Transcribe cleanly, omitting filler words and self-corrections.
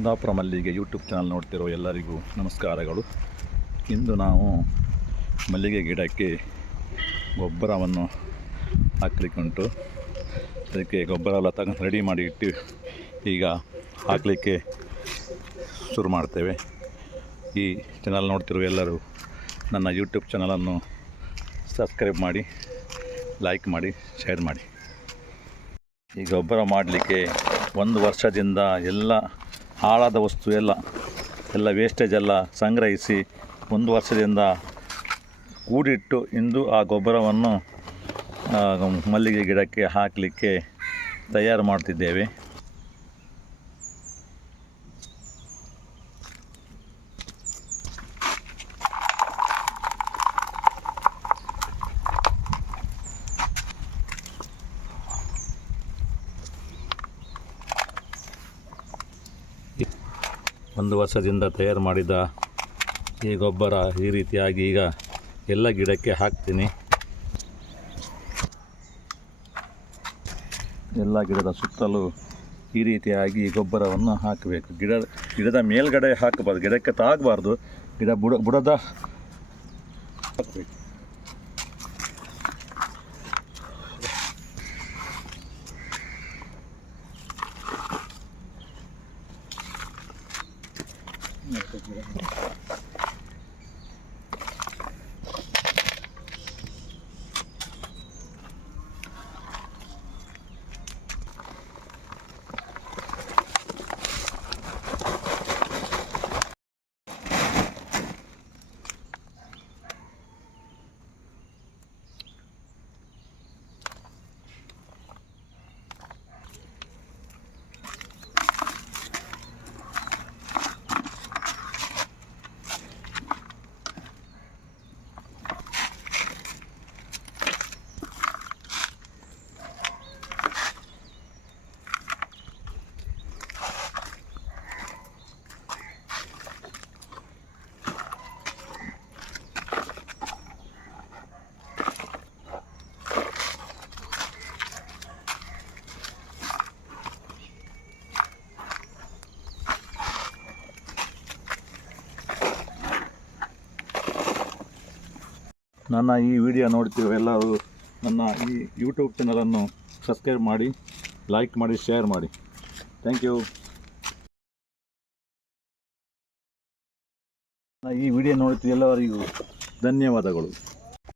ಕುಂದಾಪುರ ಮಲ್ಲಿಗೆ YouTube channel ನೋಡ್ತಿರೋ ಎಲ್ಲರಿಗೂ ನಮಸ್ಕಾರಗಳು. ಇಂದು ನಾವು ಮಲ್ಲಿಗೆ ಗಿಡಕ್ಕೆ ಗೊಬ್ಬರವನ್ನು ಹಾಕಲಿಕ್ಕುಂಟು. ಅದಕ್ಕೆ ಗೊಬ್ಬರ ಎಲ್ಲ ತಗೊಂಡು ರೆಡಿ ಮಾಡಿ ಇಟ್ಟು ಈಗ ಹಾಕಲಿಕ್ಕೆ ಶುರು ಮಾಡ್ತೇವೆ. ಈ ಚಾನಲ್ ನೋಡ್ತಿರೋ ಎಲ್ಲರೂ ನನ್ನ ಯೂಟ್ಯೂಬ್ ಚಾನಲನ್ನು ಸಬ್ಸ್ಕ್ರೈಬ್ ಮಾಡಿ, ಲೈಕ್ ಮಾಡಿ, ಶೇರ್ ಮಾಡಿ. ಈ ಗೊಬ್ಬರ ಮಾಡಲಿಕ್ಕೆ 1 ವರ್ಷದಿಂದ ಎಲ್ಲ ಹಾಳಾದ ವಸ್ತು ಎಲ್ಲ ವೇಸ್ಟೇಜ್ ಎಲ್ಲ ಸಂಗ್ರಹಿಸಿ 1 ವರ್ಷದಿಂದ ಕೂಡಿಟ್ಟು ಇಂದು ಆ ಗೊಬ್ಬರವನ್ನು ಮಲ್ಲಿಗೆ ಗಿಡಕ್ಕೆ ಹಾಕಲಿಕ್ಕೆ ತಯಾರು ಮಾಡ್ತಿದ್ದೇವೆ. ಒಂದು ವರ್ಷದಿಂದ ತಯಾರು ಮಾಡಿದ ಈ ಗೊಬ್ಬರ ಈ ರೀತಿಯಾಗಿ ಈಗ ಎಲ್ಲ ಗಿಡಕ್ಕೆ ಹಾಕ್ತೀನಿ. ಎಲ್ಲ ಗಿಡದ ಸುತ್ತಲೂ ಈ ರೀತಿಯಾಗಿ ಗೊಬ್ಬರವನ್ನು ಹಾಕಬೇಕು. ಗಿಡದ ಮೇಲ್ಗಡೆ ಹಾಕಬಾರ್ದು, ಗಿಡಕ್ಕೆ ತಾಗಬಾರ್ದು, ಗಿಡ ಬುಡದ ಹಾಕಬೇಕು. ನನ್ನ ಈ ವಿಡಿಯೋ ನೋಡ್ತಿರೋ ಎಲ್ಲರೂ ನನ್ನ ಈ ಯೂಟ್ಯೂಬ್ ಚಾನಲನ್ನು ಸಬ್ಸ್ಕ್ರೈಬ್ ಮಾಡಿ, ಲೈಕ್ ಮಾಡಿ, ಶೇರ್ ಮಾಡಿ. Thank you. ಈ ವಿಡಿಯೋ ನೋಡ್ತಿರೋ ಎಲ್ಲರಿಗೂ ಧನ್ಯವಾದಗಳು.